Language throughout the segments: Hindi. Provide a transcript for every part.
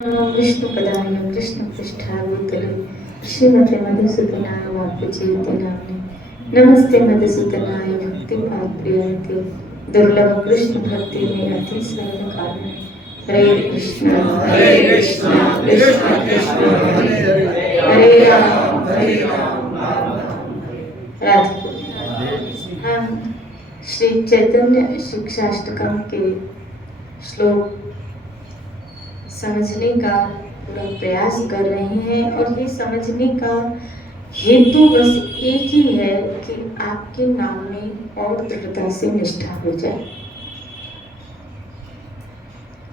विष्णुपदाय कृष्णपृष्ठाभूतले श्रीमते मधुसूदनाय वाक्पचेते नाम्ने नमस्ते मधुसूदनाय भक्तिभावप्रियते दुर्लभ कृष्ण भक्ति में अति सर्व कारण। हरे कृष्ण कृष्ण कृष्ण हरे राम राधे। हम श्री चैतन्य शिक्षाष्टकम के श्लोक समझने का पूरा प्रयास कर रहे हैं और ये समझने का हेतु बस एक ही है कि आपके नाम में और दृढ़ता से निष्ठा हो जाए।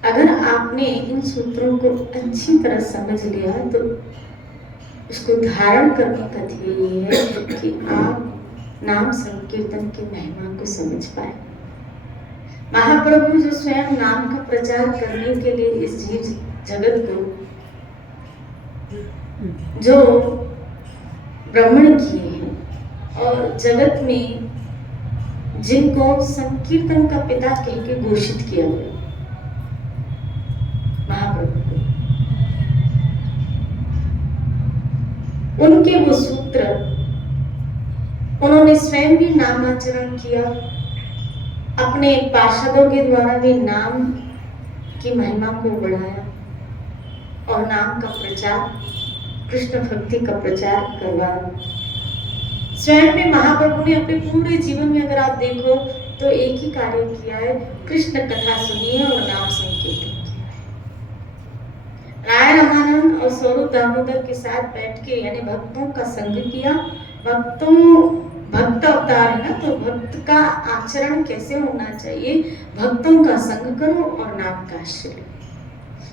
अगर आपने इन सूत्रों को अच्छी तरह समझ लिया तो उसको धारण करने का ध्येय ये है कि आप नाम संकीर्तन की महिमा को समझ पाए। महाप्रभु जो स्वयं नाम का प्रचार करने के लिए इस जीव जगत को जो भ्रमण किए हैं और जगत में जिनको संकीर्तन का पिता कह के घोषित किया गया महाप्रभु को, उनके वो सूत्र उन्होंने स्वयं भी नामाचरण किया, अपने पार्षदों के द्वारा भी नाम की महिमा को बढ़ाया और नाम का प्रचार, कृष्ण भक्ति का प्रचार करवाया। स्वयं में महाप्रभु ने अपने पूरे जीवन में अगर आप देखो तो एक ही कार्य किया है, कृष्ण कथा सुनी है और नाम संकीर्तन किया है। राय रामानंद और स्वरूप दामोदर के साथ बैठ के यानी भक्तों का संग किया। भक्त अवतार है ना, तो भक्त का आचरण कैसे होना चाहिए, भक्तों का संग करो और नाम का आश्रय।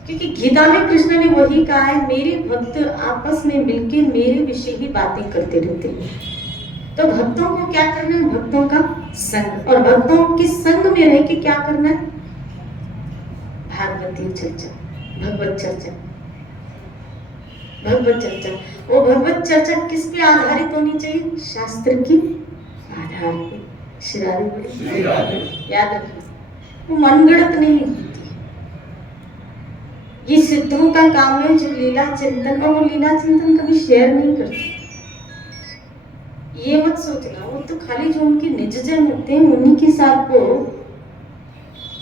क्योंकि गीता में कृष्ण ने वही कहा है, मेरे भक्त आपस में मिलके मेरे विषय ही बातें करते रहते हैं। तो भक्तों को क्या करना है, भक्तों का संग, और भक्तों के संग में रह के क्या करना है, भागवती चर्चा, भगवत चर्चा। भगवत चर्चा, वो भगवत चर्चा किस पे आधारित होनी चाहिए, शास्त्र की आधार पे। याद रखना, वो मनगढ़ंत नहीं होती। ये सिद्धों का काम है जो लीला चिंतन, और वो लीला चिंतन कभी शेयर नहीं करते। ये मत सोचना वो तो खाली जो उनके निजजन होते हैं उन्हीं के साथ को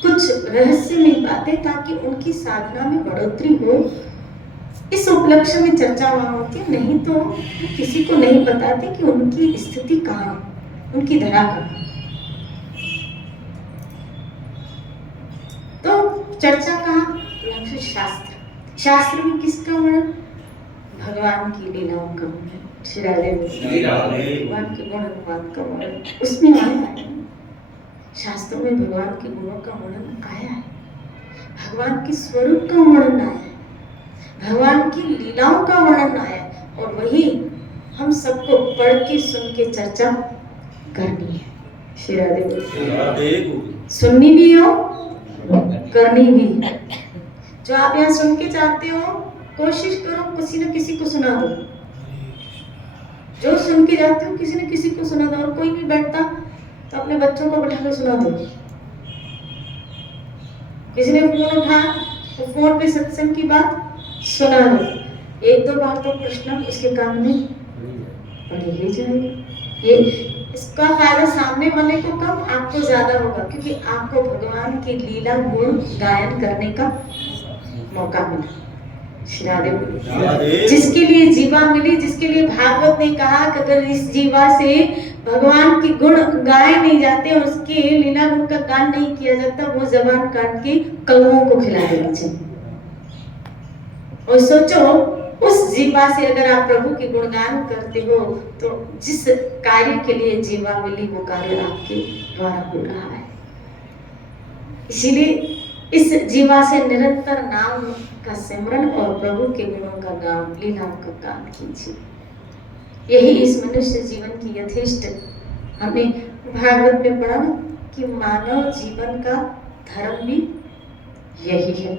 कुछ रहस्यमय बातें, ताकि उनकी साधना में बढ़ोतरी हो, इस उपलक्ष्य में चर्चा वहां होती है। नहीं तो किसी को नहीं बताते कि उनकी स्थिति कहाँ, उनकी धरा कहाँ। तो चर्चा कहाँ, लक्ष्य शास्त्र। शास्त्र में किसका वर्णन, भगवान की लीलाओं का वर्णन, श्री राधे भगवान के गुण अनुवाद का वर्णन उसमें आया है। शास्त्रों में भगवान के गुणों का वर्णन आया है, भगवान के स्वरूप का वर्णन आया है, भगवान की लीलाओं का वर्णन आया, और वही हम सबको पढ़ के सुन के चर्चा करनी है। श्री राधे सुननी भी हो करनी भी है। जो आप यहाँ सुन के चाहते हो कोशिश करो किसी न किसी को सुना दो, जो सुन के जाते हो किसी न किसी को सुना दो, और कोई नहीं बैठता तो अपने बच्चों को बैठा के सुना दो। किसी ने फोन उठाया तो फोन पे सत्संग की बात सुना दो, एक दो बार तो कृष्ण उसके कान में पड़ी ही जाएगी। ये इसका फायदा सामने वाले को कम, आपको ज्यादा होगा, क्योंकि आपको भगवान की लीला गुण गायन करने का मौका मिला। जिसके लिए जीवा मिली, जिसके लिए भागवत ने कहा कि अगर इस जीवा से भगवान के गुण गाए नहीं जाते, उसके लीला गुण का गान नहीं किया जाता, वो जबान काट के कौओं को खिला देनी चाहिए। और सोचो उस जीवा से अगर आप प्रभु के गुणगान करते हो तो जिस कार्य के लिए जीवा मिली वो कार्य आपके द्वारा हो रहा है। इसीलिए इस जीवा से निरंतर नाम का सिमरन और प्रभु के गुणों का गान, लीलाओं का गान कीजिए। यही इस मनुष्य जीवन की यथेष्ट, हमने भागवत में पढ़ा ना कि मानव जीवन का धर्म भी यही है।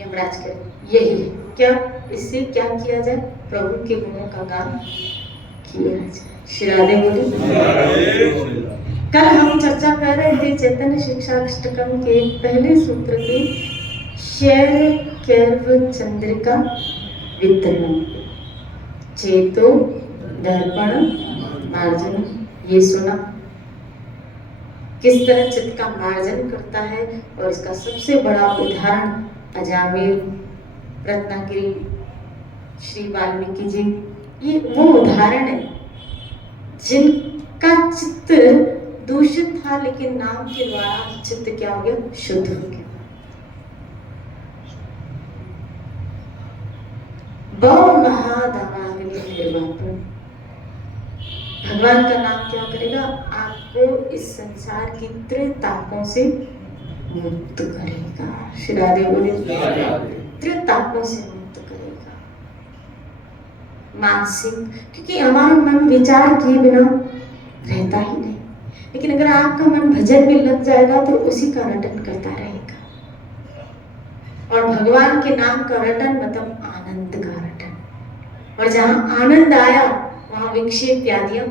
यमराज करें यही है, क्या इससे क्या किया जाए, प्रभु के गुणों का गान किया जाए। श्री राधे बोली। कल हम चर्चा कर रहे थे चैतन्य शिक्षाष्टकम के पहले सूत्र के शेयर कैर्व चंद्रिका वितरण चेतो दर्पण मार्जन। ये सुना किस तरह चित्त का मार्जन करता है, और इसका सबसे बड़ा उदाहरण अजामिल, रत्नागिरी, श्री वाल्मीकि जी, ये वो उदाहरण है जिनका चित्त दूषित था, लेकिन नाम के द्वारा चित्त क्या हो गया, शुद्ध हो गया। बहु महादावाग्नि निर्वापन। भगवान का नाम क्या करेगा, आपको इस संसार की त्रितापों से मुक्त करेगा। श्री राधे बोले, त्रितापों से मुक्त करेगा। मानसिक, क्योंकि हमारा मन विचार किए बिना रहता ही नहीं, लेकिन अगर आपका मन भजन में लग जाएगा तो उसी का रटन करता रहेगा। और भगवान के नाम का रटन मतलब आनंद का रटन, और जहां आनंद आया वहां विक्षेप व्याधियां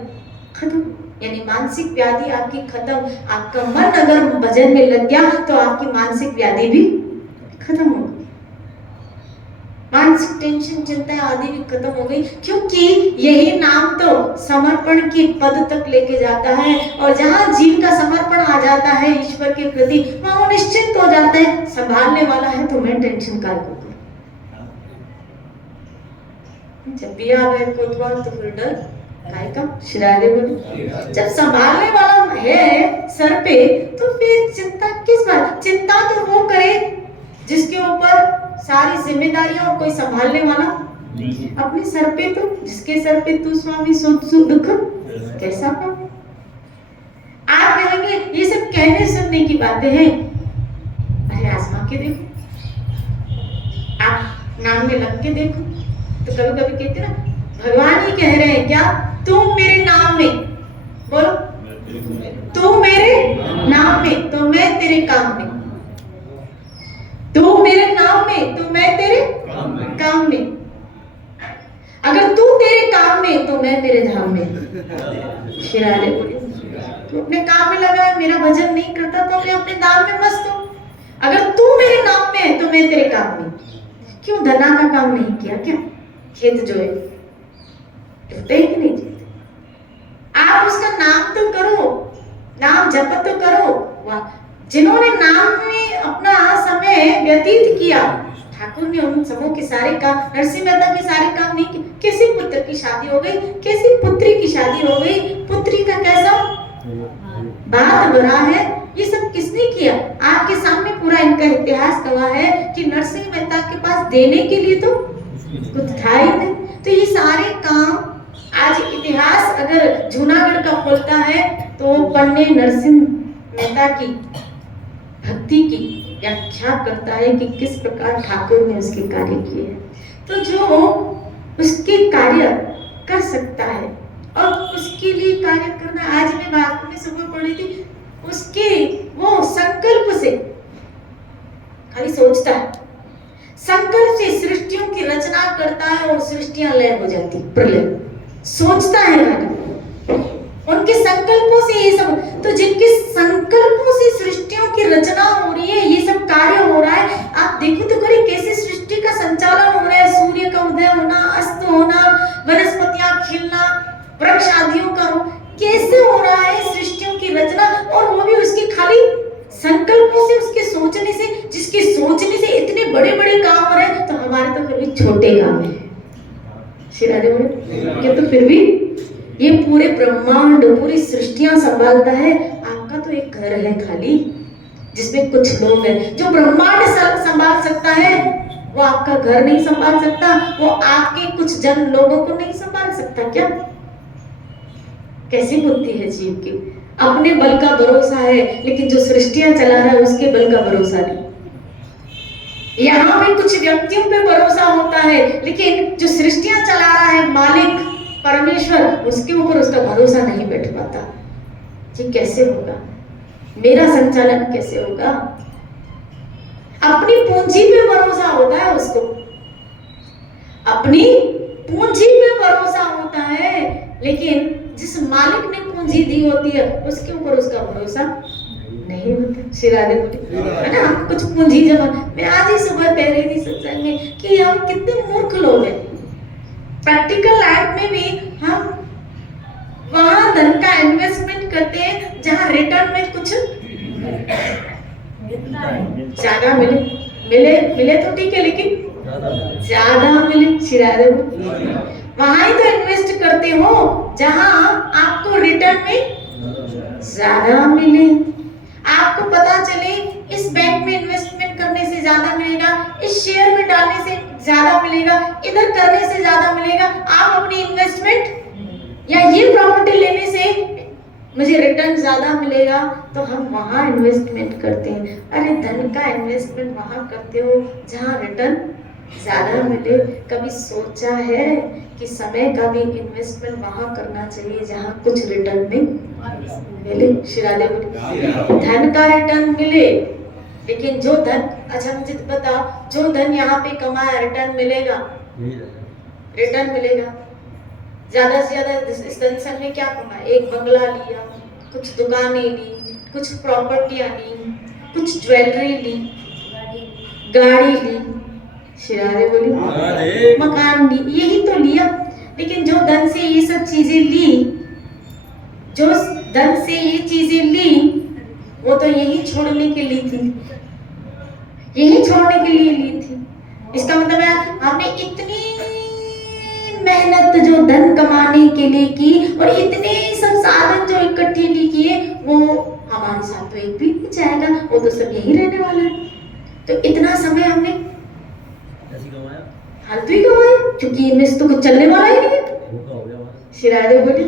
खत्म, यानी मानसिक व्याधि आपकी खत्म। आपका मन अगर भजन में लग गया तो आपकी मानसिक व्याधि भी खत्म हो गई, मानसिक टेंशन चिंता आदि भी खत्म हो गई, क्योंकि यही नाम तो समर्पण की पद तक लेके जाता है। और जहां जीव का समर्पण आ जाता है ईश्वर के प्रति, वहां वो निश्चिंत हो जाता है, संभालने वाला है तो मैं टेंशन काय को करूं। जब भी आ गए कोतवाल तो फिर डर काय का, शिराले बोले। जब संभालने वाला है सर पे तो फिर चिंता किस बात, चिंता तो वो करे जिसके ऊपर सारी जिम्मेदारियां और कोई संभालने वाला अपने सर पे, तो जिसके सर पे तू स्वामी सुख दुख कैसा का। आप कहेंगे ये सब कहने सुनने की बातें हैं, अरे आजमा के देखो, आप नाम में लग के देखो। तो कभी कभी कहते ना, भगवान ही कह रहे हैं क्या, तुम मेरे नाम में बोलो, तू मेरे नाम में तो मैं तेरे काम में, तू मेरे नाम में तो मैं तेरे काम में, अगर तू तेरे काम में तो मैं तेरे धाम में। शिराले बोले, तू अपने काम में लगा है, मेरा भजन नहीं करता तो मैं अपने धाम में मस्त हूं। अगर तू मेरे नाम में है तो मैं तेरे काम में। क्यों धना का काम नहीं किया क्या, खेत जो है कि नहीं, आप उसका नाम तो करो, नाम जप तो करो। वाह, जिन्होंने नाम में अपना समय व्यतीत किया, ठाकुर ने उन सबों के सारे काम, नरसिंह मेहता के सारे काम नहीं किए। किसी पुत्र की शादी हो गई, किसी पुत्री की शादी हो गई, पुत्री का कैसा बात बना है, ये सब किसने किया, आपके सामने पूरा इनका इतिहास गवाह है कि नरसिंह मेहता के पास देने के लिए तो कुछ था ही नहीं। तो ये सारे काम आज इतिहास अगर जूनागढ़ का खोलता है तो वो पन्ने नरसिंह मेहता की भक्ति की व्याख्या करता है कि किस प्रकार ठाकुर ने उसके कार्य किए हैं। तो जो उसके कार्य कर सकता है और उसके लिए कार्य करना, आज मैं बात में सुबह पढ़ी थी, उसके वो संकल्प से खाली सोचता है, संकल्प से सृष्टियों की रचना करता है और सृष्टियां लय हो जाती, प्रलय सोचता है उनके संकल्पों से ये सब। तो जिनके संकल्पों से सृष्टियों की रचना हो रही है, ये सब कार्य हो रहा है, आप देखो तो करिए कैसे सृष्टि का संचालन हो रहा है। सूर्य का उदय होना, अस्त होना, वनस्पतियां खिलना, वृक्ष आदियों का कैसे हो रहा है सृष्टियों की रचना, और वो भी उसके खाली संकल्पों से, उसके सोचने से, जिसके सोचने से इतने बड़े बड़े काम हो रहे हैं। तो हमारे तो फिर भी छोटे काम है, शिरादे बोले क्या, तो फिर भी ये पूरे ब्रह्मांड, पूरी सृष्टियां संभालता है। आपका तो एक घर है खाली, जिसमें कुछ लोग हैं। जो ब्रह्मांड संभाल सकता है वो आपका घर नहीं संभाल सकता, वो आपके कुछ जन लोगों को नहीं संभाल सकता क्या। कैसी बुद्धि है जीव की, अपने बल का भरोसा है, लेकिन जो सृष्टियां चला रहा है उसके बल का भरोसा नहीं। यहाँ भी कुछ व्यक्तियों पे भरोसा होता है, लेकिन जो सृष्टियां चला रहा है मालिक परमेश्वर, उसके ऊपर उसका भरोसा नहीं बैठ पाता। ये कैसे होगा, मेरा संचालन कैसे होगा। अपनी पूंजी पे भरोसा होता है उसको, अपनी पूंजी पे भरोसा होता है, लेकिन जिस मालिक ने पूंजी दी होती है उसके ऊपर उसका भरोसा नहीं नहीं होता। श्री राधे बोले है ना, हम कुछ पूंजी जमा। मैं आज ही सुबह कह रही थी सत्संग में कि हम कितने मूर्ख लोग हैं। प्रैक्टिकल लाइफ में भी हम वहां धन का इन्वेस्टमेंट करते हैं जहां रिटर्न में कुछ ज्यादा मिले। मिले तो ठीक है, लेकिन ज्यादा मिले। श्री राधे बोले वहां ही तो इन्वेस्ट करते हो जहां आपको रिटर्न में ज्यादा मिले। आपको पता चले इस बैंक में इन्वेस्टमेंट करने से ज्यादा मिलेगा, इस शेयर में डालने से ज्यादा मिलेगा, इधर करने से ज्यादा मिलेगा। आप अपनी इन्वेस्टमेंट या ये प्रॉपर्टी लेने से मुझे रिटर्न ज्यादा मिलेगा, तो हम वहां इन्वेस्टमेंट करते हैं। अरे धन का इन्वेस्टमेंट वहां करते हो जहां रिटर्न ज्यादा मिले। कभी सोचा है कि समय का भी इन्वेस्टमेंट वहां करना चाहिए जहां कुछ रिटर्न में मिले। श्री राधे बोले धन का रिटर्न मिले, लेकिन जो धन, अच्छा मुझे बताओ, जो धन यहाँ पे कमाया रिटर्न मिलेगा? रिटर्न मिलेगा। ज्यादा से ज्यादा इस धन में क्या कमाया? एक बंगला लिया, कुछ दुकानें ली, कुछ प्रॉपर्टियां ली, कुछ ज्वेलरी ली, गाड़ी ली। श्री राधे बोली मकान ली, यही तो लिया। लेकिन जो धन से ये सब चीजें ली, जो धन से ये चीजें ली, वो तो यही छोड़ने के लिए थी, यही छोड़ने के लिए ली थी। इसका मतलब है हमने इतनी मेहनत जो धन कमाने के लिए की और इतने सब साधन जो इकट्ठे लिए किए, वो हमारे साथ तो एक भी नहीं जाएगा, वो तो सब यही रहने वाला है। तो इतना समय हमने फालतू ही कमाया, क्योंकि इनमें से तो कुछ चलने वाला ही नहीं है। श्री राधे बोली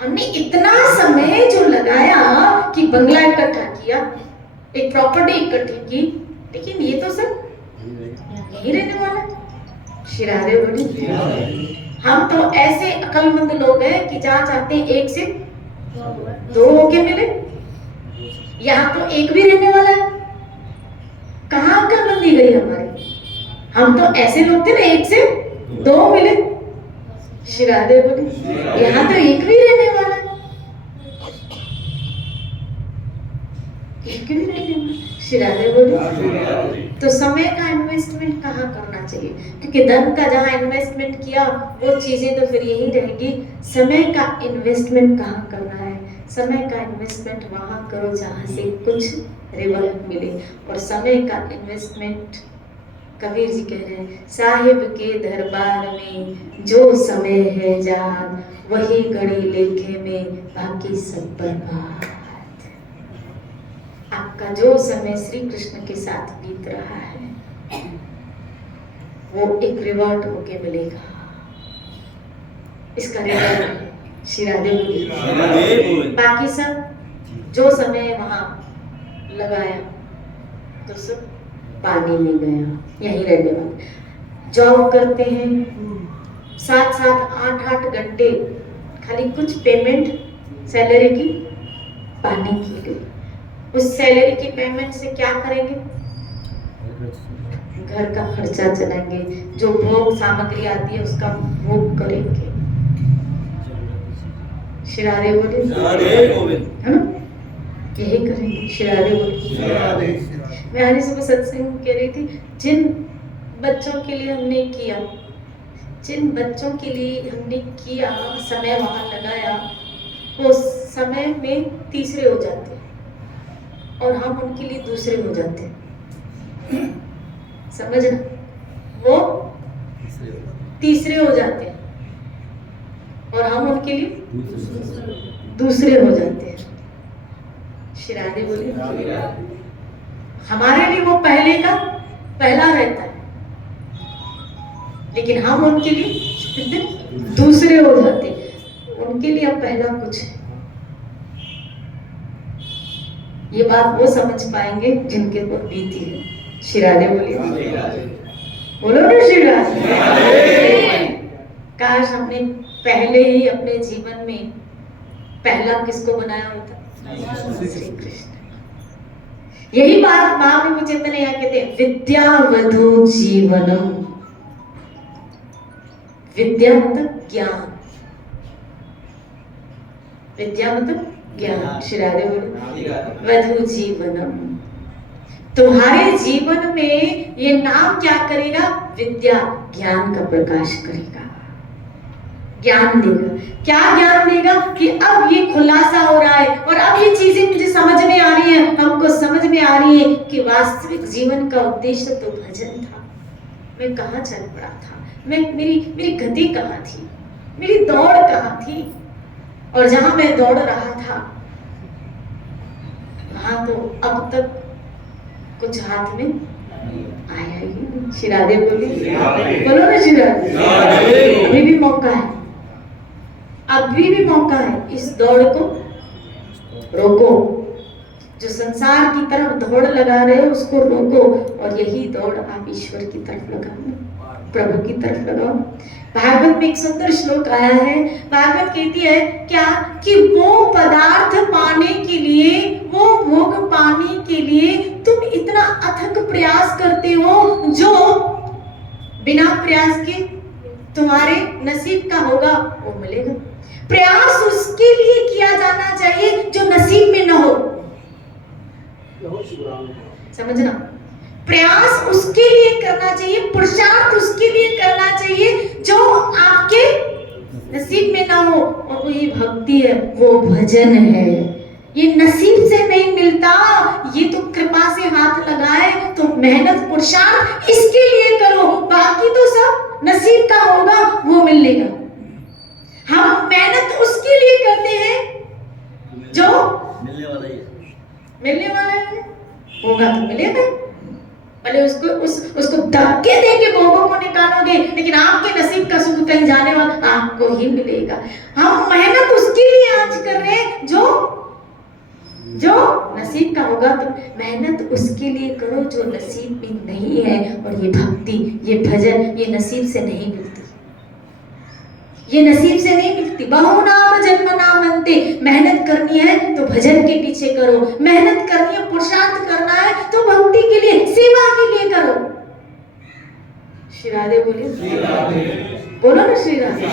हमने इतना समय जो लगाया कि बंगला इकट्ठा किया, एक प्रॉपर्टी इकट्ठी की, लेकिन ये तो सब यही रहने वाला है। श्री राधे बोली हम तो ऐसे अक्लमंद लोग हैं कि जहाँ चाहते हैं एक से दो होके मिले, यहाँ तो एक भी रहने वाला है। कहाँ अक्लमंदी गई हमारी? हम तो ऐसे लोग थे ना, एक से दो मिले। श्री राधे बोली यहाँ तो एक भी रहने वाला है, एक भी रहने वाला। श्री राधे बोली तो समय का इन्वेस्टमेंट कहाँ करना चाहिए? क्योंकि धन का जहाँ इन्वेस्टमेंट किया वो चीजें तो फिर यही रहेगी। समय का इन्वेस्टमेंट कहाँ करना है? समय का इन्वेस्टमेंट वहां करो जहाँ से कुछ रिवॉर्ड मिले। और समय का इन्वेस्टमेंट, कबीर जी कह रहे हैं, साहिब के दरबार में जो समय है जान, वही घड़ी लेखे में बाकी सब बर्बाद। आपका जो समय श्री कृष्ण के साथ बीत रहा है, वो एक रिवॉर्ड होके मिलेगा। इसका रिवॉर्ड श्री राधे बोली बाकी सब जो समय वहां लगाया तो सब पानी में गया, यही रहने वाले। जॉब करते हैं 7-7, 8-8 घंटे, खाली कुछ पेमेंट सैलरी की पाने के लिए। उस सैलरी की पेमेंट से क्या करेंगे? घर का खर्चा चलाएंगे, जो भोग सामग्री आती है उसका भोग करेंगे। श्री राधे बोले है ना, यही करेंगे। श्री राधे बोले मैं आज सुबह सत्संग कह रही थी, जिन बच्चों के लिए हमने किया, जिन बच्चों के लिए हमने किया, समय वहां लगाया, वो समय में तीसरे हो जाते हैं और हम उनके लिए दूसरे हो जाते हैं। समझना, वो तीसरे हो जाते हैं और हम उनके लिए दूसरे हो जाते हैं। श्री राधे बोले हमारे लिए वो पहले का पहला रहता है, लेकिन हम उनके लिए दूसरे हो जाते हैं। उनके लिए अब पहला कुछ है। ये बात वो समझ पाएंगे जिनके ऊपर बीती है। श्री राधे बोलिए, बोलो ना श्री राधे। काश हमने पहले ही अपने जीवन में पहला किसको बनाया होता? श्री कृष्ण। यही बात महाप्रभु चैतन्य यहाँ कहते हैं, विद्यावधू जीवनम। विद्या मतलब ज्ञान, विद्या मतलब ज्ञान। श्री राधे बोले वधु जीवनम, तुम्हारे जीवन में ये नाम क्या करेगा? विद्या, ज्ञान का प्रकाश करेगा, ज्ञान देगा। क्या ज्ञान देगा? कि अब ये खुलासा हो रहा है और अब ये चीजें मुझे समझ में आ रही है, हमको समझ में आ रही है कि वास्तविक जीवन का उद्देश्य तो भजन था। मैं कहाँ चल पड़ा था, मेरी गति कहाँ थी, मेरी दौड़ कहाँ थी, और जहां मैं दौड़ रहा था वहां तो अब तक कुछ हाथ में आया ही नहीं। श्री राधे बोले, बोलो ना श्री राधे। अभी भी मौका है, अभी भी मौका है, इस दौड़ को रोको। जो संसार की तरफ दौड़ लगा रहे हो उसको रोको, और यही दौड़ आप ईश्वर की तरफ लगाओ, प्रभु की तरफ लगाओ। भागवत में एक सुंदर श्लोक आया है। भागवत कहती है क्या? कि वो पदार्थ पाने के लिए, वो भोग पाने के लिए तुम इतना अथक प्रयास करते हो जो बिना प्रयास के तुम्हारे नसीब का होगा वो मिलेगा। प्रयास उसके लिए किया जाना चाहिए जो नसीब में न हो। समझना, प्रयास उसके लिए करना चाहिए, पुरुषार्थ उसके लिए करना चाहिए जो आपके नसीब में ना हो, और वो ये भक्ति है, वो भजन है। ये नसीब से नहीं मिलता, ये तो कृपा से हाथ लगाए तो मेहनत पुरुषार्थ इसके लिए करो, बाकी तो सब नसीब का होगा, वो मिलेगा। हम मेहनत उसके लिए करते हैं जो मिलने वाला है, होगा तो मिलेगा। भले उसको धक्के दे के भोगों को निकालोगे, लेकिन आपके नसीब का सुख कहीं जाने वाला आपको ही मिलेगा। हम मेहनत उसके लिए आज कर रहे हैं जो नसीब का होगा, तो मेहनत उसके लिए करो जो नसीब में नहीं है। और ये भक्ति, ये भजन, ये नसीब से नहीं मिलती, ये नसीब से नहीं मिलती। बहु नाम जन्म नामन्ते, मेहनत करनी है तो भजन के पीछे करो, मेहनत करनी है, पुरुषार्थ करना है तो भक्ति के लिए, सेवा के लिए करो। श्री राधे बोलिए, बोलो ना श्री राधे।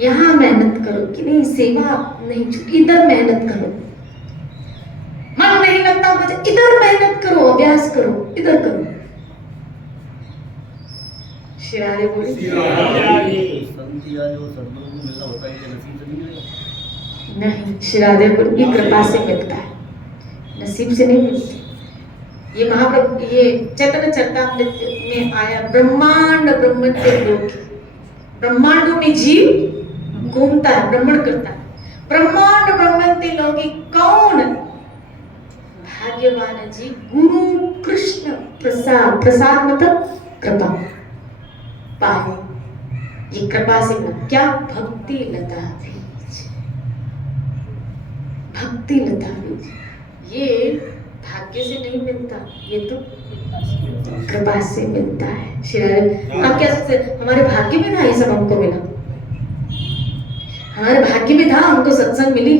यहाँ मेहनत करो कि नहीं, सेवा नहीं छूटी, इधर मेहनत करो। मन नहीं लगता मुझे, इधर मेहनत करो, अभ्यास करो, इधर करो। श्री राधे बोलिए। नहीं, श्री राधे बोलिए, कृपा से मिलता है, नसीब से नहीं मिलती। ये महाप्रभु, ये चैतन्य चरितामृत में आया, ब्रह्मांड ब्रह्मण्य लोक, ब्रह्मांडों में जीव घूमता है, भ्रमण करता है। ब्रह्मांड ब्रह्मण्य लोकी कौन? भाग्यवान जीव, गुरु कृष्ण प्रसाद, प्रसाद मतलब कृपा पाए। ये कृपा से क्या? भक्ति लता बीज, भक्ति लता बीज। ये भाग्य से नहीं मिलता, ये तो कृपा से मिलता है। श्री आप क्या सोचते, हमारे भाग्य में था ये सब हमको मिला? हमारे भाग्य में था हमको सत्संग मिली,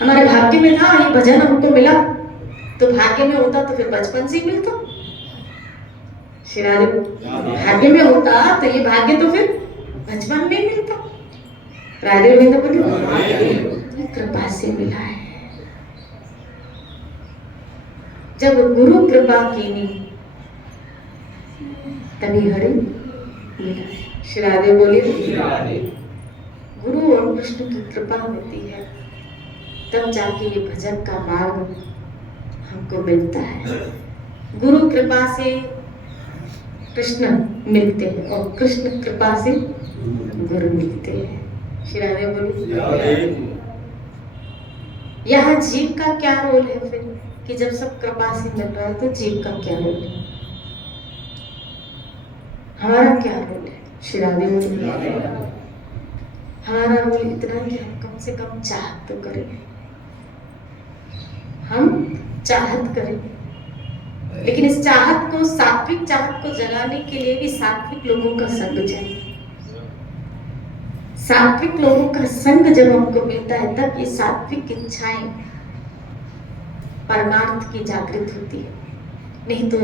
हमारे भाग्य में था ये भजन हमको मिला, तो भाग्य में होता तो फिर बचपन से ही मिलता। श्री भाग्य में होता तो ये भाग्य तो फिर बचपन में मिलता। राधे गोविंद बोले कृपा से मिला है। जब गुरु कृपा कीनी तभी हरि मिला। श्री राधे बोले, गुरु और कृष्ण की कृपा होती है तब जाके ये भजन का मार्ग हमको मिलता है। गुरु कृपा से कृष्ण मिलते हैं और कृष्ण कृपा से गुरु मिलते हैं। श्री राधे बोलिए। यहाँ जीव का क्या रोल है फिर, कि जब सब कृपा से मिल रहा है तो जीव का क्या रोल है, हमारा क्या रोल है? श्री राधे बोलिए। हमारा रोल इतना है कि हम कम से कम चाहत तो करें, हम चाहत करें, लेकिन इस चाहत को, सात्विक चाहत को जगाने के लिए भी सात्विक लोगों का संग चाहिए। सात्विक लोगों का संग जब हमको मिलता है तब ये सात्विक इच्छाएं परमार्थ की जागृत होती है। नहीं तो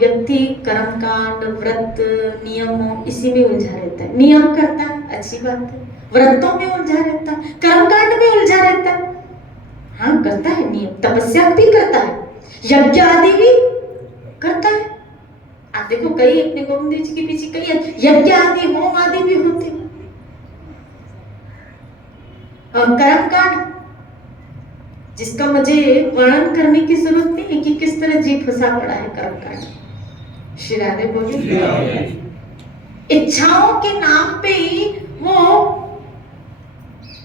व्यक्ति कर्मकांड, व्रत, नियमों इसी में उलझा रहता है। नियम करता है, अच्छी बात है, व्रतों में उलझा रहता है, कर्मकांड में उलझा रहता है। हाँ करता है, नियम तपस्या भी करता है, यज्ञ आदि भी करता है। आप देखो कई अपने गोविंद जी के पीछे कई यज्ञ आदि होम आदि भी होते हैं। और कर्मकांड जिसका मुझे वर्णन करने की जरूरत नहीं है कि किस तरह जी फंसा पड़ा है कर्मकांड। श्री राधे बोले, इच्छाओं के नाम पे ही वो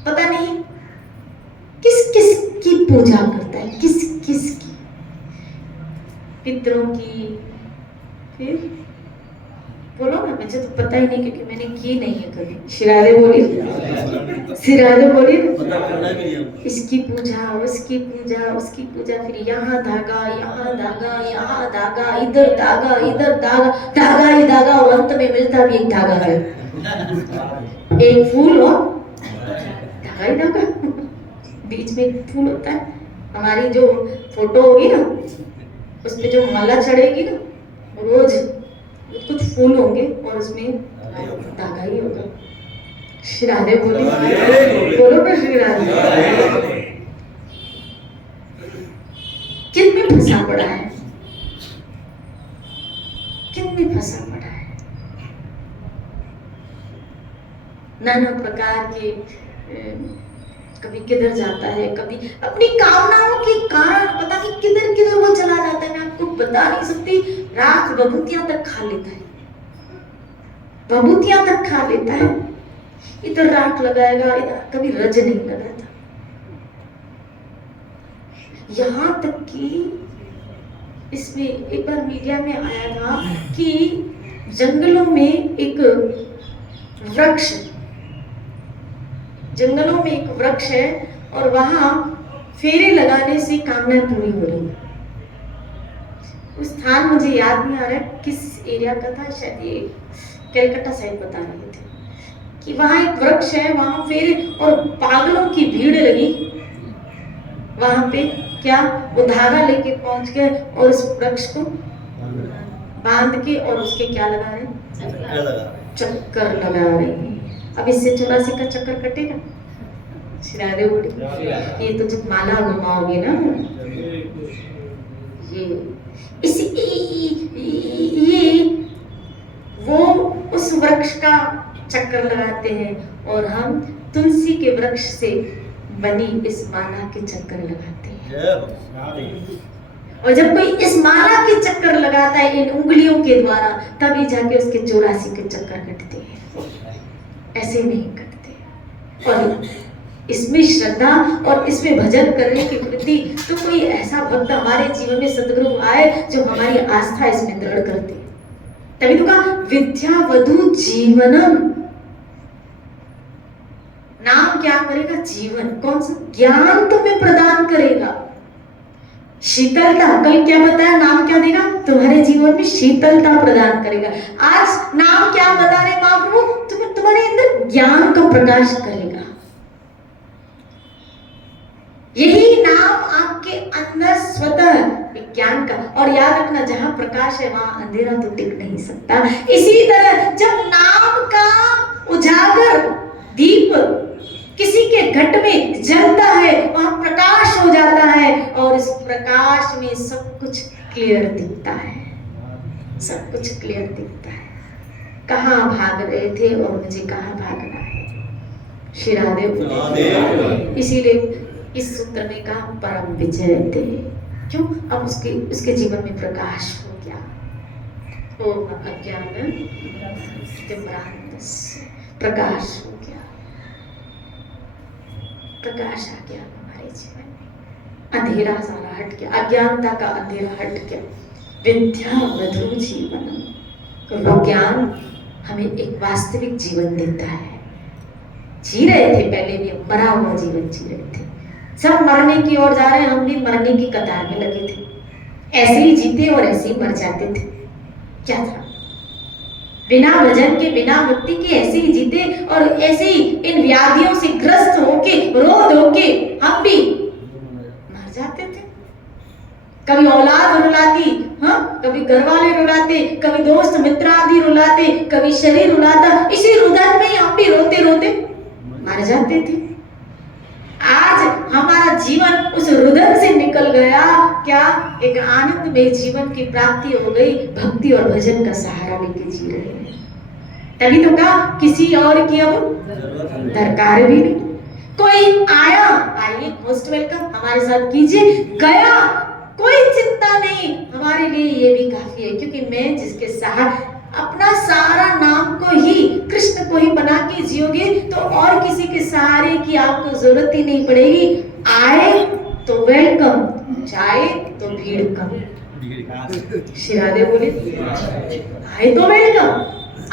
पता नहीं किस किस की पूजा करता है, किस किस की, पितरों की, फिर बोलो ना, मुझे तो पता ही नहीं क्योंकि मैंने की नहीं है कभी। श्री राधे बोली, श्री राधे बोली, इसकी पूजा, उसकी पूजा, उसकी पूजा, फिर यहाँ धागा, यहाँ धागा, यहाँ धागा, इधर धागा, इधर धागा, धागा ही धागा, और अंत में मिलता भी एक धागा है, एक फूल और धागा ही धागा, बीच में एक फूल होता है। हमारी जो फोटो होगी ना, उसमें जो माला चढ़ेगी ना, रोज कुछ फूल होंगे और उसमें धागा ही होगा। श्री राधे बोली, बोलो ना श्री राधे। किन में फंसा पड़ा है, किन में फंसा पड़ा है। नाना प्रकार के कभी किधर जाता है, कभी अपनी कामनाओं के कारण पता नहीं किधर किधर वो चला जाता है। मैं आपको बता नहीं सकती, राख बबूतियां तक खा लेता है, बबूतियां तक खा लेता है। इधर राख लगाएगा, इधर कभी रज नहीं लगाता। यहां तक कि इसमें एक बार मीडिया में आया था कि जंगलों में एक वृक्ष, जंगलों में एक वृक्ष है और वहां फेरे लगाने से कामना पूरी हो रही है। उस स्थान मुझे याद नहीं आ रहा है किस एरिया का था, शायद ये कलकत्ता साइड बता रहे थे कि वहां एक वृक्ष है, वहां फेरे और पागलों की भीड़ लगी। वहां पे क्या वो धागा लेके पहुंच गए और उस वृक्ष को बांध के और उसके क्या लगा रहे हैं, चक्कर लगा रहे हैं। अब इससे 84 का चक्कर कटेगा। श्री राधे बोली, ये तो जब माला घुमाओगे ना, ये वो उस वृक्ष का चक्कर लगाते हैं और हम तुलसी के वृक्ष से बनी इस माला के चक्कर लगाते हैं। और जब कोई इस माला के चक्कर लगाता है इन उंगलियों के द्वारा, तभी जाके उसके 84 के चक्कर कटते हैं, ऐसे नहीं कटते। और इसमें श्रद्धा और इसमें भजन करने की वृत्ति, तो कोई ऐसा भक्त हमारे जीवन में सदगुरु आए जो हमारी आस्था इसमें दृढ़ करते। तभी तो कहा विद्या वधु जीवनम, नाम क्या करेगा, जीवन। कौन सा ज्ञान तुम्हें प्रदान करेगा, शीतलता। कल क्या बताया, नाम क्या देगा, तुम्हारे जीवन में शीतलता प्रदान करेगा। आज नाम क्या बता रहे महाप्रभु, तुम्हारे अंदर ज्ञान का प्रकाश करेगा। यही नाम आपके अंदर स्वतः ज्ञान का। और याद रखना, जहां प्रकाश है वहां अंधेरा तो टिक नहीं सकता। इसी तरह जब नाम का उजागर दीप किसी के घट में जलता है, वहां प्रकाश हो जाता है और इस प्रकाश में सब कुछ क्लियर दिखता है, सब कुछ क्लियर दिखता है। कहाँ भाग रहे थे और मुझे कहाँ भागना है। श्री राधे बोले, इसीलिए इस सूत्र में कहा परम विजय थे। क्यों? अब उसके जीवन में प्रकाश हो गया। ओम अज्ञान तिम्रांधस्य, प्रकाश हो गया, प्रकाश आ गया हमारे जीवन में। अंधेरा सारा हट गया, अज्ञानता का अंधेरा हट गया। विद्या वधु जीवन, तो ज्ञान हमें एक वास्तविक जीवन देता है। जी रहे थे पहले भी, मरा हुआ जीवन जी रहे थे, सब मरने की ओर जा रहे हैं, हम भी मरने की कतार में लगे थे। ऐसे ही जीते और ऐसे ही मर जाते थे। क्या था, बिना भजन के, बिना मुक्ति के ऐसे ही जीते और ऐसे ही इन व्याधियों से ग्रस्त होके, रोध होके हम भी मर जाते थे। कभी औलाद रुलाती, हाँ, कभी घर वाले रुलाते, कभी दोस्त मित्र आदि रुलाते, कभी शरीर रुलाता। इसी रुदन में हम भी रोते रोते मर जाते थे। आज हमारा जीवन उस रुदन से निकल गया, क्या एक आनंदमय जीवन की प्राप्ति हो गई, भक्ति और भजन का सहारा लेके जी रहे हैं। तभी तो कहा किसी और की अब दरकार भी नहीं। कोई आया, आइए मोस्ट वेलकम, हमारे साथ कीजिए, गया कोई चिंता नहीं, हमारे लिए ये भी काफी है, क्योंकि मैं जिसके सहारा अपना सारा नाम को ही, कृष्ण को ही बना के जियोगे तो और किसी के सहारे की आपको जरूरत ही नहीं पड़ेगी। आए तो वेलकम, जाए तो भीड़ कम। श्री राधे बोले आए तो वेलकम,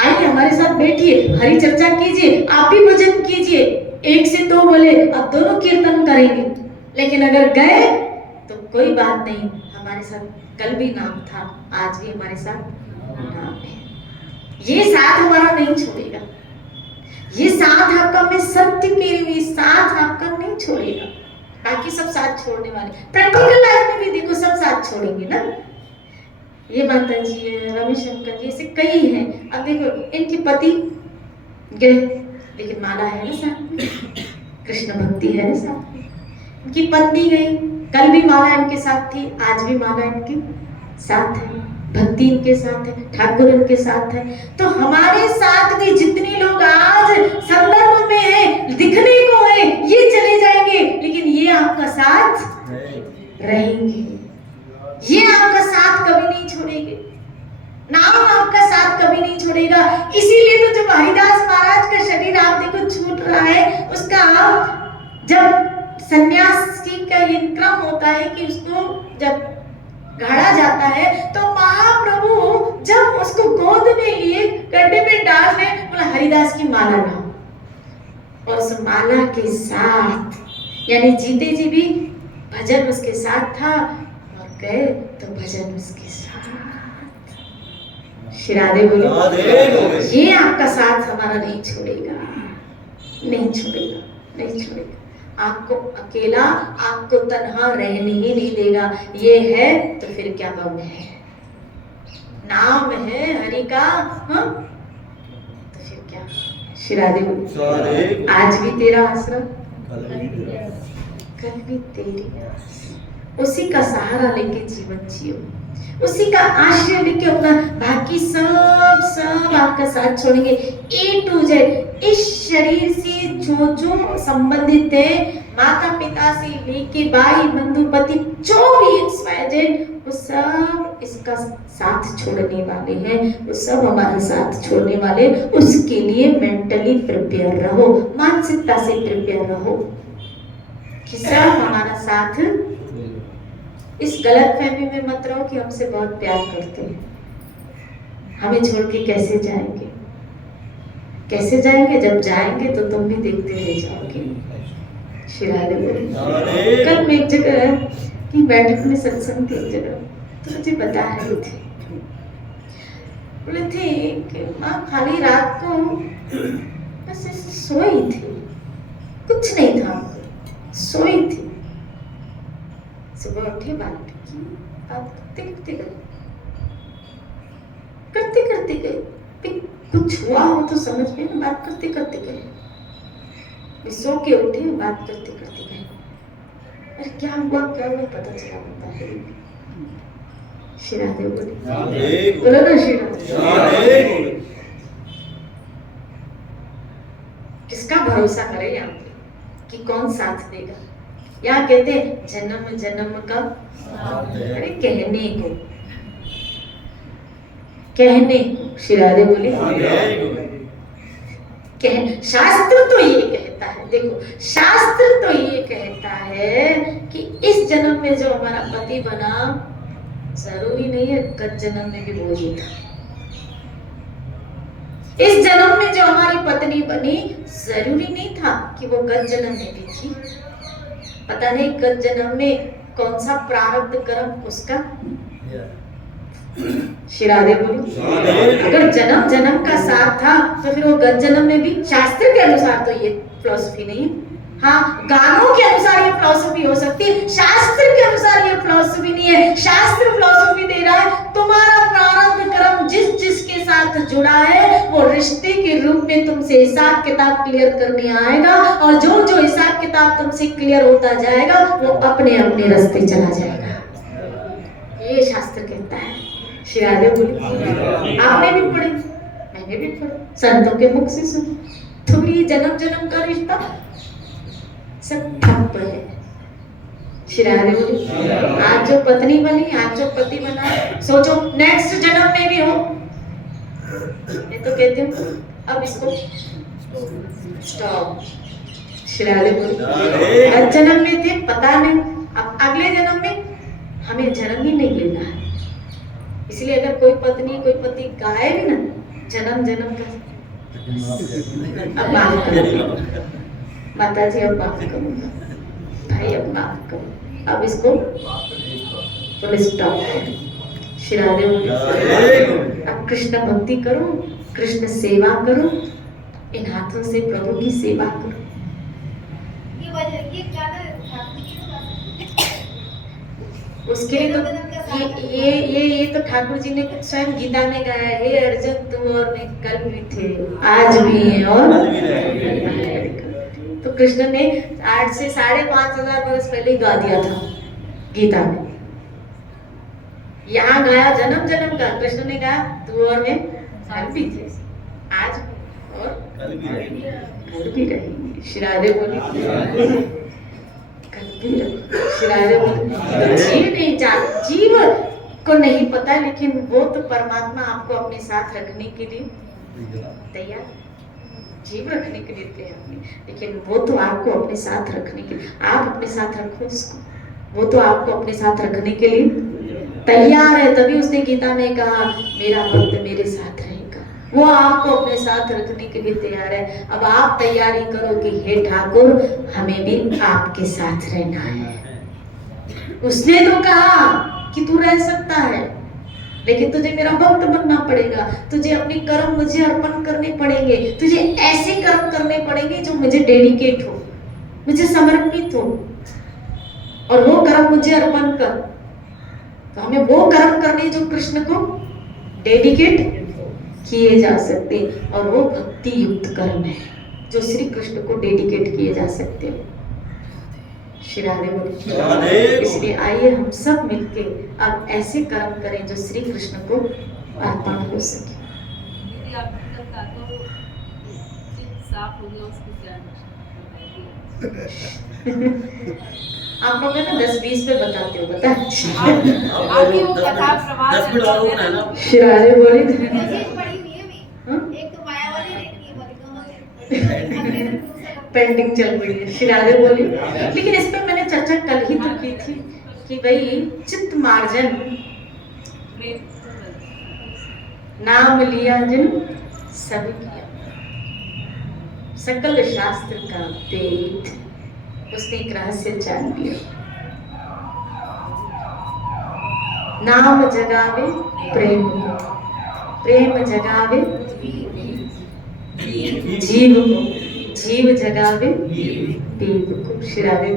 आइए हमारे साथ बैठिए, हरि चर्चा कीजिए, आप भी भजन कीजिए। एक से दो बोले, अब दोनों कीर्तन करेंगे। लेकिन अगर गए तो कोई बात नहीं, हमारे साथ कल भी नाम था, आज भी हमारे साथ नाम है। ये साथ हमारा नहीं छोड़ेगा, ये साथ आपका, मैं सत्य कह रही हूँ, साथ आपका नहीं छोड़ेगा। बाकी सब साथ छोड़ने वाले, प्रैक्टिकल लाइफ में भी देखो सब साथ छोड़ेंगे ना। ये माता जी है, रमेश शंकर जी, ऐसे कई हैं। अब देखो इनके पति गए, लेकिन माला है ना साथ में, कृष्ण भक्ति है ना साथ में। इनकी पत्नी गई, कल भी माला इनके साथ थी, आज भी माला इनके साथ है, भक्ति इनके साथ है, ठाकुर इनके साथ है। तो हमारे साथ भी जितने लोग आज संदर्भ में है, दिखने को है, ये चले जाएंगे, लेकिन ये आपका साथ रहेंगे, ये आपका साथ कभी नहीं छोड़ेंगे, नाम आपका साथ कभी नहीं छोड़ेगा। इसीलिए तो जब हरिदास महाराज का शरीर आप देखो छूट रहा है, उसका जब सन्यासी का ये क्रम होता है कि उसको जब गाड़ा जाता है, तो महाप्रभु जब उसको गोद में लिए गड्ढे में डाल रहे, बोला हरिदास की माला लाओ, और उस माला के साथ, यानी जीते जी भी भजन उसके साथ था, और गए तो भजन उसके साथ। श्री राधे बोले, ये आपका साथ हमारा नहीं छोड़ेगा, नहीं छोड़ेगा, नहीं छोड़ेगा। आपको अकेला, आपको तन्हा रहने ही नहीं देगा। ये है तो फिर क्या गम है, नाम है हरि का, हाँ तो फिर क्या। श्री राधे बोले, आज भी तेरा आसरा, कल भी तेरी, उसी का सहारा लेके जीवन जियो, उसी का आश्रय लेके अपना, बाकी सब आपका साथ छोड़ेंगे। A to Z इस शरीर से जो जो संबंधित है, माता पिता से लेके भाई बंधु पति, जो भी XYZ, वो सब इसका साथ छोड़ने वाले हैं, वो सब हमारा साथ छोड़ने वाले। उसके लिए मेंटली प्रिपेयर रहो, मानसिकता से प्रिपेयर रहो कि सब हमारा साथ। इस गलत फहमी में मत रहो कि हमसे बहुत प्यार करते हैं, हमें छोड़ के कैसे जाएंगे, कैसे जाएंगे। जब जाएंगे तो तुम भी देखते रह जाओगे। श्री राधे बोले, कल मैं एक जगह की बैठक में सत्संग थी, एक जगह तो मुझे बता रहे थे, बोले थे कि माँ खाली रात को बस ऐसे सोई थी, कुछ नहीं था, सोई थी, सुबह उठी, बात की, बात करते करते गए, कुछ हुआ हो तो समझ में ना, बात करते करते गए, सो के उठे, बात करते करते गए, अरे क्या हुआ पता चला होता है। श्री राधे बोले, बोलो ना श्री राधे। किसका भरोसा करे यहाँ पे कि कौन साथ देगा। यहाँ कहते हैं जन्म जन्म का, अरे कहने को श्री राधे बोले, शास्त्र तो ये कहता है, देखो शास्त्र तो ये कहता है कि इस जन्म में जो हमारा पति बना, जरूरी नहीं है गत जन्म में भी वो ही था। इस जन्म में जो हमारी पत्नी बनी, जरूरी नहीं था कि वो गत जन्म में भी थी। पता नहीं गत जन्म में कौन सा प्रारब्ध कर्म उसका। श्री राधे बोली, अगर जन्म जन्म का साथ था तो फिर वो गत जन्म में भी, शास्त्र के अनुसार तो ये फिलॉसफी नहीं, हाँ गानों के अनुसार ये फिलॉसफी हो सकती है, शास्त्र के अनुसार ये फिलॉसफी नहीं है। शास्त्र फिलॉसफी दे रहा है तुम्हारा प्रारब्ध कर्म जिस जिसके साथ जुड़ा है, वो रिश्ते के रूप उसमें तुमसे हिसाब किताब क्लियर करने आएगा, और जो जो हिसाब किताब तुमसे क्लियर होता जाएगा वो अपने अपने रास्ते चला जाएगा। ये शास्त्र कहता है। श्री राधे बोली, आपने भी पढ़ी, मैंने भी पढ़ी, संतों के मुख से सुनी। तो ये जन्म जन्म का रिश्ता सब ठप्प है। श्री राधे बोली, आज जो पत्नी बनी, आज जो पति बना, सोचो नेक्स्ट जन्म में भी हो। मैं तो कहती हूँ अब इसको स्टॉप। श्री राधे बोली, हर जन्म में थे पता नहीं, अब अगले जन्म में हमें जन्म ही नहीं लेना है। इसलिए अगर कोई पत्नी कोई पति गाए भी ना जन्म जन्म का, अब माफ करो माता जी, अब माफ करो भाई, अब माफ करो, अब इसको फुल स्टॉप। श्री राधे बोली, अब कृष्ण भक्ति करो, कृष्ण सेवा करो, इन हाथों से प्रभु की सेवा करो। उसके लिए तो ये तो ठाकुर जी ने स्वयं गीता में गाया है, हे अर्जुन तुम और मैं कल भी थे, आज भी हैं और तो कृष्ण ने 8 से 5,500 वर्ष पहले गा दिया था गीता में। यहाँ गाया जन्म जन्म का, कृष्ण ने कहा तू और मैं कल भी थे, आज और कल भी रहेंगे। श्री राधे बोली, जीव नहीं जानता, जीव को नहीं पता, लेकिन वो तो परमात्मा आपको अपने साथ रखने के लिए तैयार, जीव रखने के लिए तैयार नहीं, लेकिन वो तो आपको अपने साथ रखने के लिए, आप अपने साथ रखो इसको, वो तो आपको अपने साथ रखने के लिए तैयार है। तभी उसने गीता में कहा मेरा भक्त मेरे साथ रहेगा, वो आपको अपने साथ रखने के लिए तैयार है। अब आप तैयारी करो कि हे ठाकुर हमें भी आपके साथ रहना है। उसने तो कहा कि तू रह सकता है, लेकिन तुझे मेरा भक्त बनना पड़ेगा, तुझे अपने कर्म मुझे अर्पण करने पड़ेंगे, तुझे ऐसे कर्म करने पड़ेंगे जो मुझे डेडिकेट हो, मुझे समर्पित हो, और वो कर्म मुझे अर्पण कर। तो हमें वो कर्म करने जो कृष्ण को डेडिकेट किए जा सकते, और वो भक्ति युक्त कर्म है जो श्री कृष्ण को डेडिकेट किए जा सकते हो। श्री राधे बोली, इसलिए आइए हम सब मिलके अब ऐसे कर्म करें जो श्री कृष्ण को अर्पण हो सके। आप लोग ना 10-20 पे बताते हो, बता श्री राधे बोली पेंडिंग चल रही है। श्री राधे बोली, लेकिन इस पे मैंने चर्चा कल ही तो की थी कि भाई चित्त मार्जन नाम लिया जिन सब किया, सकल शास्त्र का वेद, उसने एक रहस्य जान लिया। नाम जगावे प्रेम को, प्रेम जगावे जीव को, जीव जगावे देव को। श्री राधे,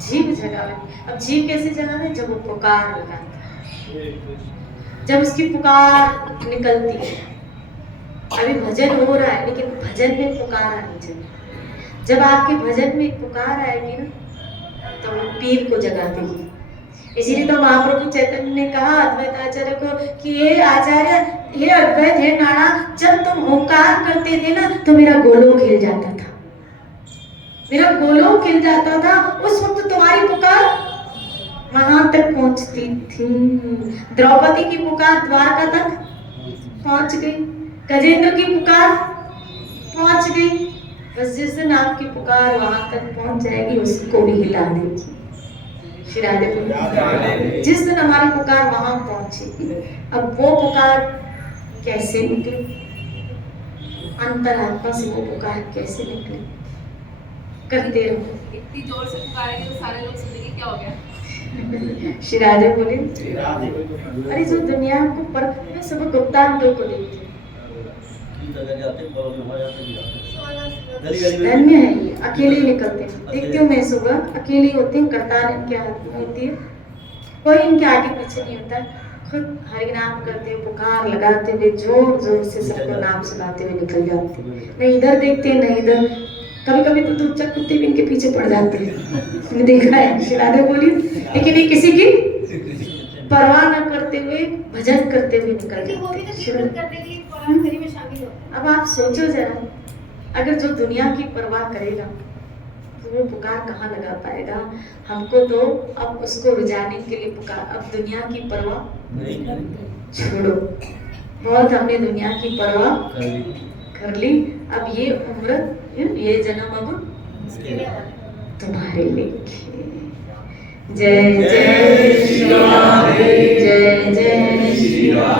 जीव जगावे। अब जीव कैसे जगावे? जब वो पुकार लगाता है, जब उसकी पुकार निकलती है। अभी भजन हो रहा है, लेकिन भजन में पुकार आनी चाहिए। जब आपके भजन में पुकार आएगी ना, तो वो पीर को जगा देगी। इसीलिए तो महाप्रभु चैतन्य ने कहा अद्वैत आचार्य को कि ये आचार्य, ये अद्वैत है नाना, जब तुम हुंकार करते थे ना तो मेरा गोलोक हिल जाता था, मेरा गोलोक हिल जाता था। उस वक्त तुम्हारी पुकार वहां तक पहुंचती थी। द्रौपदी की पुकार द्वारका तक पहुंच गई, गजेंद्र की पुकार पहुंच गई। बस जिस दिन आपकी पुकार वहां तक पहुंच जाएगी उसको भी हिला देगी। श्री राधे बोली, जिस दिन हमारी पुकार वहां पहुंचेगी, अब वो पुकार कैसे निकले? अंतरात्मा से वो पुकार कैसे निकले? करते रहो। इतनी जोर से पुकारेंगे तो सारे लोग सुनेंगे क्या हो गया। श्री राधे बोले, अरे जो दुनिया को पर सब गुप्तांगों को देखते धन्य है, ये अकेले ही निकलते हैं। देखती हूँ मैं सुबह अकेले होते हैं, करतार इनके हाथ में होती है, कोई इनके आगे पीछे नहीं होता, खुद हरि नाम करते हुए पुकार लगाते हुए जोर जोर से सबको नाम सुनाते हुए निकल जाते हैं। नहीं इधर देखते हैं नहीं इधर, कभी कभी तो दूर तक कुत्ते भी इनके पीछे पड़ जाते हैं, मैंने देखा है। श्री राधे बोली, लेकिन ये किसी की परवाह न करते हुए भजन करते हुए निकल जाते हैं। अब आप सोचो जरा, अगर जो दुनिया की परवाह करेगा तो वो पुकार कहाँ लगा पाएगा। हमको तो अब उसको रुझाने के लिए पुकार, अब दुनिया की परवाह छोड़ो, बहुत हमने दुनिया की परवाह कर ली। अब ये उम्र, ये जन्म अब तुम्हारे लेखे। जय जय श्री राधे, जय जय श्री राधे।